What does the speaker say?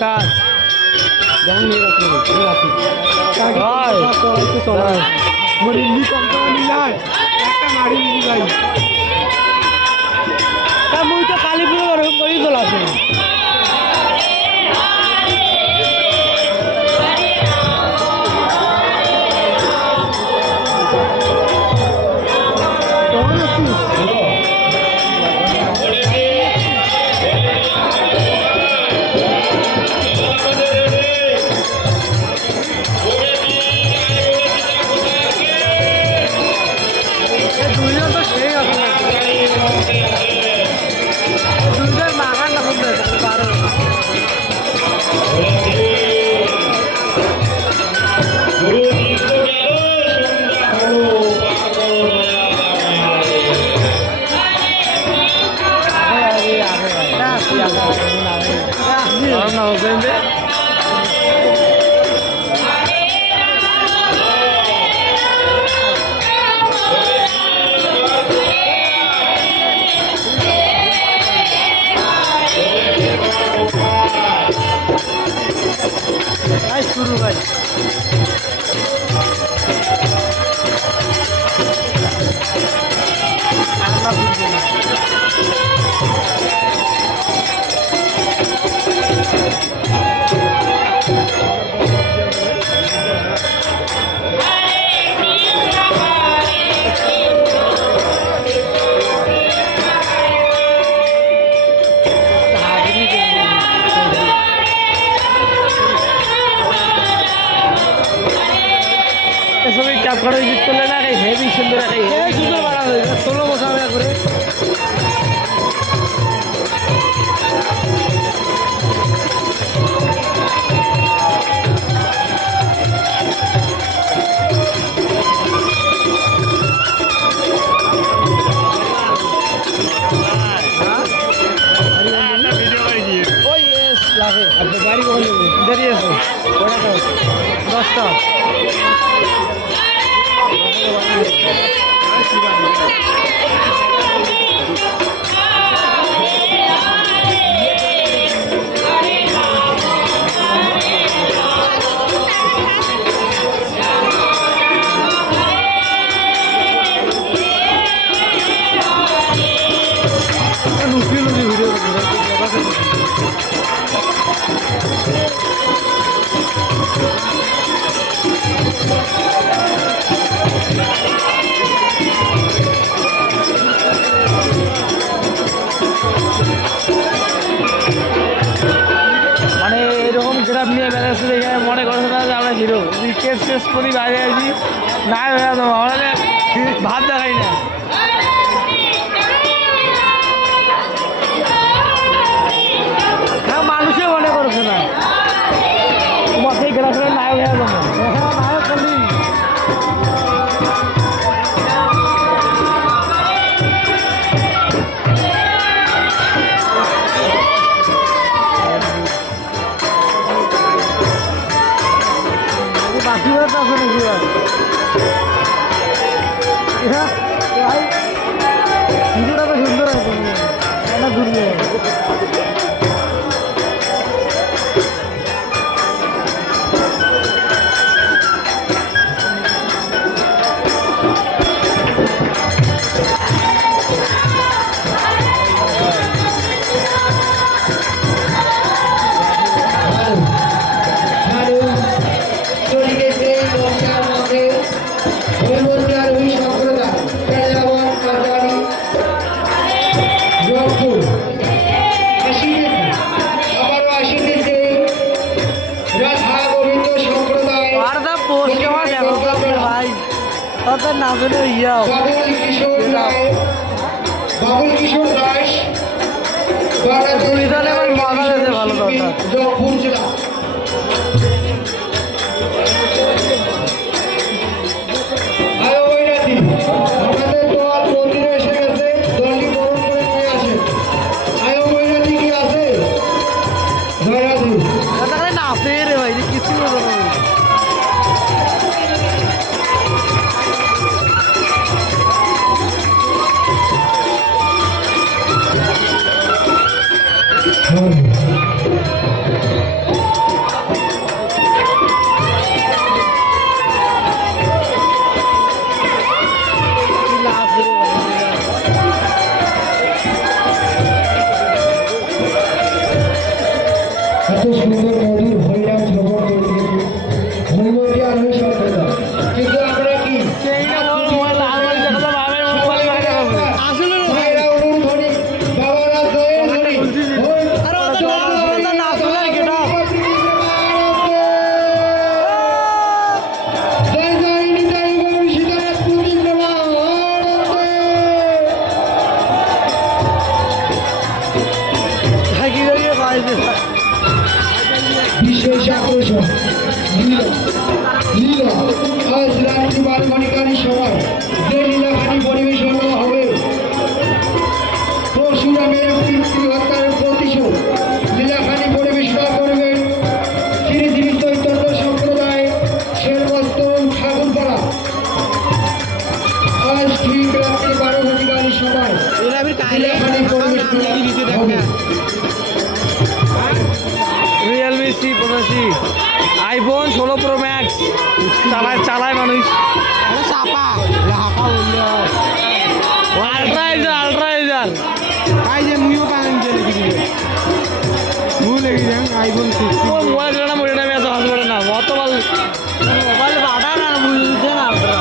কাজ যেমন মরিন্দি কোম্পানি নাই একটা মারি যাই মুই তো কালীপুর ওরকম করেই চলাছে শুরু ভাই ক্যাপকাটা ইউজ করলে না হেভি সুন্দর সুন্দর বাড়া হয়ে যায় 16 বছর করে বাড়ি কখন দেরি আছে 10টা নিয়ে বেড়াচ্ছি দেখে মনে করছে না যে আমরা হিরো কেস শেষ করি বাইরে আছি না আমরা ভাব দেখাই না হ্যাঁ মানুষও মনে করছে না তোমাকে গ্রামের নায়ক হয়ে যাবো নায়ক খালি বাকিবার আছে নাকি ভিডিওটা তো সুন্দর আছে না ঘুরবে তাদের নাম হলো ইয়াও বাবুল কিশোর দাস দুইজনে আমার মজা হয়েছে ভালো কথা জয়পুর জেলা আমাদের দল মন্দিরে এসে গেছে দলটি বরণ করে নিয়ে আসে আয়ো বৈরাতি কি আছে জয়রাধি না রে ভাই কিছু Oh, লীলা আজ রাত্রি 12 ঘটিকার সময় যে লীলাখানি পরিবেশন হবে পরশুরামের পিতৃ হত্যার প্রতিশোধ লীলাখানি পরিবেশনা করবেন শ্রী শ্রী চৈতন্য সম্প্রদায় শেরবস্তর ঠাকুরপাড়া আজ ঠিক রাত্রি 12 ঘটিকার সময় লীলাখানি পরিবেশনা হবে। Realme C85 iPhone 16 pro max চালায় মানুষ চাপা হাঁকা বললে আল্ট্রা তাই যে মুইও কানেন যে লেগে দিবে মুই লেগে যান আইফোন 60 মোবাইল না মোবাইল আমি আছে হাসপাতাল না অত ভালো মোবাইল বাড়া না বুঝছে না আপনারা